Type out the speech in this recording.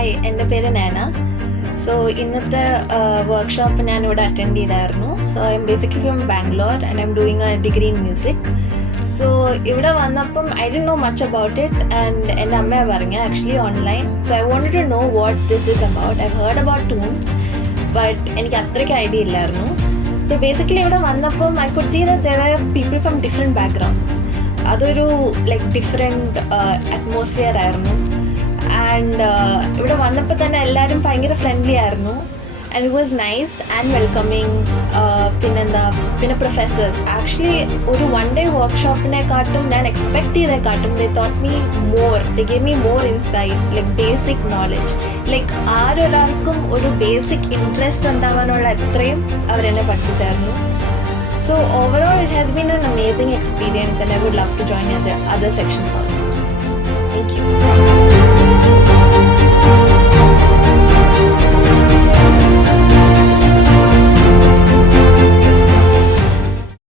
ഹായ്, എൻ്റെ പേര് നാന. സോ ഇന്നത്തെ വർക്ക്ഷോപ്പ് ഞാനിവിടെ അറ്റൻഡ് ചെയ്തായിരുന്നു. So I am basically from Bangalore and I am doing a degree in music. So ഇവിടെ വന്നപ്പം I didn't know much about it and എൻ്റെ അമ്മയെ പറഞ്ഞ actually online. So I wanted to know what this is about. I heard about tunes but എനിക്ക് അത്രയ്ക്ക് idea ഇല്ലായിരുന്നു. So basically ഇവിടെ വന്നപ്പം I could see that there were people from different backgrounds. അതൊരു like different atmosphere ആയിരുന്നു. And ഇവിടെ വന്നപ്പോൾ തന്നെ എല്ലാവരും ഭയങ്കര ഫ്രണ്ട്ലി ആയിരുന്നു. And it was nice and welcoming. പിന്നെ പ്രൊഫസേഴ്സ് ആക്ച്വലി ഒരു 1 day വർക്ക്ഷോപ്പിനെക്കാട്ടും ഞാൻ എക്സ്പെക്ട് ചെയ്തേക്കാട്ടും they taught me more, they gave me more insights like basic knowledge. Like ആരൊരാൾക്കും ഒരു ബേസിക് ഇൻട്രസ്റ്റ് ഉണ്ടാവാനുള്ള അത്രയും അവരെന്നെ പഠിപ്പിച്ചായിരുന്നു. So overall it has been an amazing experience and I would love to join other sections also. Thank you.